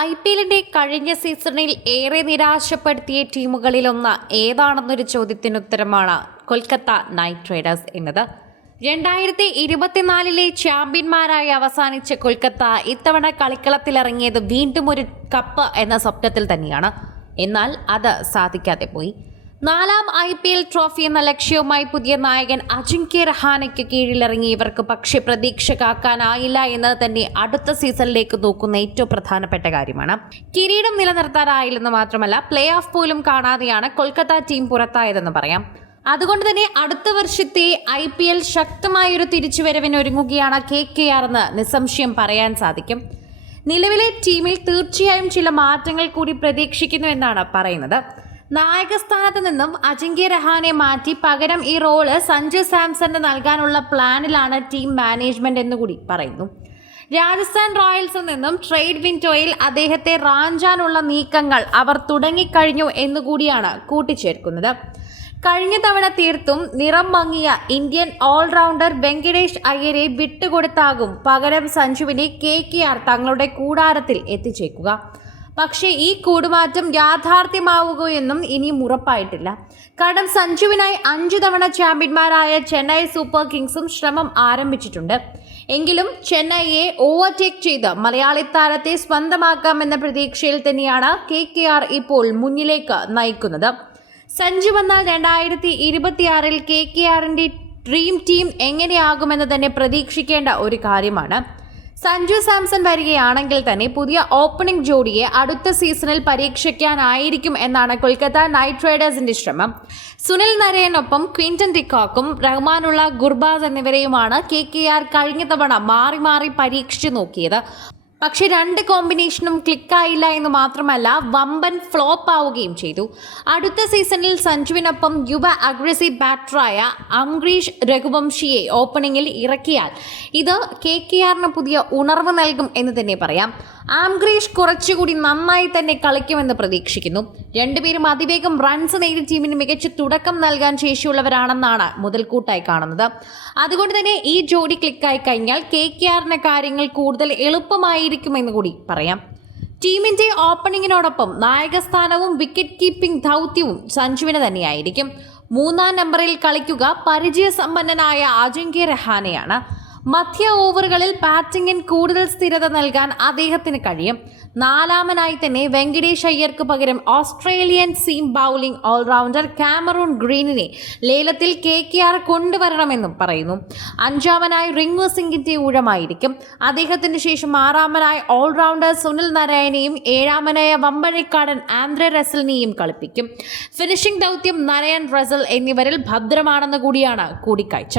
I P എല്ലിന്റെ കഴിഞ്ഞ സീസണിൽ ഏറെ നിരാശപ്പെടുത്തിയ ടീമുകളിലൊന്ന് ഏതാണെന്നൊരു ചോദ്യത്തിന് ഉത്തരമാണ് കൊൽക്കത്ത നൈറ്റ് റൈഡേഴ്സ് എന്നത്. രണ്ടായിരത്തി ഇരുപത്തിനാലിലെ ചാമ്പ്യന്മാരായി അവസാനിച്ച കൊൽക്കത്ത ഇത്തവണ കളിക്കളത്തിലിറങ്ങിയത് വീണ്ടും ഒരു കപ്പ് എന്ന സ്വപ്നത്തിൽ തന്നെയാണ്. എന്നാൽ അത് സാധിക്കാതെ പോയി. നാലാം ഐ പി എൽ ട്രോഫി എന്ന ലക്ഷ്യവുമായി പുതിയ നായകൻ അജിങ്ക്യ രഹാനയ്ക്ക് കീഴിലിറങ്ങി. ഇവർക്ക് പക്ഷേ പ്രതീക്ഷ കാക്കാനായില്ല എന്നത് തന്നെ അടുത്ത സീസണിലേക്ക് നോക്കുന്ന ഏറ്റവും പ്രധാനപ്പെട്ട കാര്യമാണ്. കിരീടം നിലനിർത്താനായില്ലെന്ന് മാത്രമല്ല പ്ലേ ഓഫ് പോലും കാണാതെയാണ് കൊൽക്കത്ത ടീം പുറത്തായതെന്ന് പറയാം. അതുകൊണ്ട് തന്നെ അടുത്ത വർഷത്തെ ഐ പി എൽ ശക്തമായൊരു തിരിച്ചുവരവിന് ഒരുങ്ങുകയാണ് കെ കെ ആർ എന്ന് നിസ്സംശയം പറയാൻ സാധിക്കും. നിലവിലെ ടീമിൽ തീർച്ചയായും ചില മാറ്റങ്ങൾ കൂടി പ്രതീക്ഷിക്കുന്നു എന്നാണ് പറയുന്നത്. നായകസ്ഥാനത്ത് നിന്നും അജിങ്ക്യ രഹാനെ മാറ്റി പകരം ഈ റോൾ സഞ്ജു സാംസണിന് നൽകാനുള്ള പ്ലാനിലാണ് ടീം മാനേജ്മെന്റ് എന്നുകൂടി പറയുന്നു. രാജസ്ഥാൻ റോയൽസിൽ നിന്നും ട്രേഡ് വിൻഡോയിൽ അദ്ദേഹത്തെ റാഞ്ചാനുള്ള നീക്കങ്ങൾ അവർ തുടങ്ങിക്കഴിഞ്ഞു എന്നുകൂടിയാണ് കൂട്ടിച്ചേർക്കുന്നത്. കഴിഞ്ഞ തവണ തീർത്തും നിറം മങ്ങിയ ഇന്ത്യൻ ഓൾറൗണ്ടർ വെങ്കടേഷ് അയ്യരെ വിട്ടുകൊടുത്താകും പകരം സഞ്ജുവിനെ കെ കെ ആർ തങ്ങളുടെ കൂടാരത്തിൽ എത്തിച്ചേക്കുക. പക്ഷേ ഈ കൂടുമാറ്റം യാഥാർത്ഥ്യമാവുകയെന്നും ഇനിയും ഉറപ്പായിട്ടില്ല. കാരണം സഞ്ജുവിനായി അഞ്ചു തവണ ചാമ്പ്യന്മാരായ ചെന്നൈ സൂപ്പർ കിങ്സും ശ്രമം ആരംഭിച്ചിട്ടുണ്ട്. എങ്കിലും ചെന്നൈയെ ഓവർടേക്ക് ചെയ്ത് മലയാളി താരത്തെ സ്വന്തമാക്കാമെന്ന പ്രതീക്ഷയിൽ തന്നെയാണ് കെ കെ ആർ ഇപ്പോൾ മുന്നിലേക്ക് നയിക്കുന്നത്. സഞ്ജു വന്നാൽ രണ്ടായിരത്തി ഇരുപത്തിയാറിൽ കെ കെ ആറിന്റെ ഡ്രീം ടീം എങ്ങനെയാകുമെന്ന് തന്നെ പ്രതീക്ഷിക്കേണ്ട ഒരു കാര്യമാണ്. സഞ്ജു സാംസൺ വരികയാണെങ്കിൽ തന്നെ പുതിയ ഓപ്പണിംഗ് ജോഡിയെ അടുത്ത സീസണിൽ പരീക്ഷിക്കാനായിരിക്കും എന്നാണ് കൊൽക്കത്ത നൈറ്റ് റൈഡേഴ്സിന്റെ ശ്രമം. സുനിൽ നരയനൊപ്പം ക്വിന്റൻ ടിക്കോക്കും റഹ്മാനുള്ള ഗുർബാസ് എന്നിവരെയുമാണ് കെ കെ ആർ കഴിഞ്ഞ തവണ മാറി മാറി പരീക്ഷിച്ചു നോക്കിയത്. പക്ഷെ രണ്ട് കോമ്പിനേഷനും ക്ലിക്കായില്ല എന്ന് മാത്രമല്ല വമ്പൻ ഫ്ലോപ്പ് ആവുകയും ചെയ്തു. അടുത്ത സീസണിൽ സഞ്ജുവിനൊപ്പം യുവ അഗ്രസീവ് ബാറ്ററായ അംഗ്രീഷ് രഘുവംശിയെ ഓപ്പണിംഗിൽ ഇറക്കിയാൽ ഇത് കെ കെ ആറിന് പുതിയ ഉണർവ് നൽകും എന്ന് തന്നെ പറയാം. ആംഗ്രീഷ് കുറച്ചുകൂടി നന്നായി തന്നെ കളിക്കുമെന്ന് പ്രതീക്ഷിക്കുന്നു. രണ്ടുപേരും അതിവേഗം റൺസ് നേടി ടീമിന് മികച്ച തുടക്കം നൽകാൻ ശേഷിയുള്ളവരാണെന്നാണ് മുതൽക്കൂട്ടായി കാണുന്നത്. അതുകൊണ്ട് തന്നെ ഈ ജോഡി ക്ലിക്കായി കഴിഞ്ഞാൽ കെ കെ ആറിന് കാര്യങ്ങൾ കൂടുതൽ എളുപ്പമായിരിക്കുമെന്ന് കൂടി പറയാം. ടീമിന്റെ ഓപ്പണിങ്ങിനോടൊപ്പം നായകസ്ഥാനവും വിക്കറ്റ് കീപ്പിംഗ് ദൗത്യവും സഞ്ജുവിന് തന്നെയായിരിക്കും. മൂന്നാം നമ്പറിൽ കളിക്കുക പരിചയസമ്പന്നനായ അജിങ്ക്യ രഹാനെയാണ്. മധ്യ ഓവറുകളിൽ ബാറ്റിംഗിന് കൂടുതൽ സ്ഥിരത നൽകാൻ അദ്ദേഹത്തിന് കഴിയും. നാലാമനായി തന്നെ വെങ്കടേഷ് അയ്യർക്ക് പകരം Australian seam bowling allrounder Cameron ഗ്രീനിനെ ലേലത്തിൽ കെ കെ ആർ കൊണ്ടുവരണമെന്നും പറയുന്നു. അഞ്ചാമനായി റിങ്ങു സിംഗിന്റെ ഊഴമായിരിക്കും. അദ്ദേഹത്തിന് ശേഷം ആറാമനായി ഓൾറൗണ്ടർ സുനിൽ നാരായണെയും ഏഴാമനായ വമ്പഴിക്കാടൻ ആന്ദ്ര റസലിനെയും കളിപ്പിക്കും. ഫിനിഷിംഗ് ദൗത്യം നരയൻ റസൽ എന്നിവരിൽ ഭദ്രമാണെന്ന് കൂടിയാണ് കൂടിക്കാഴ്ച.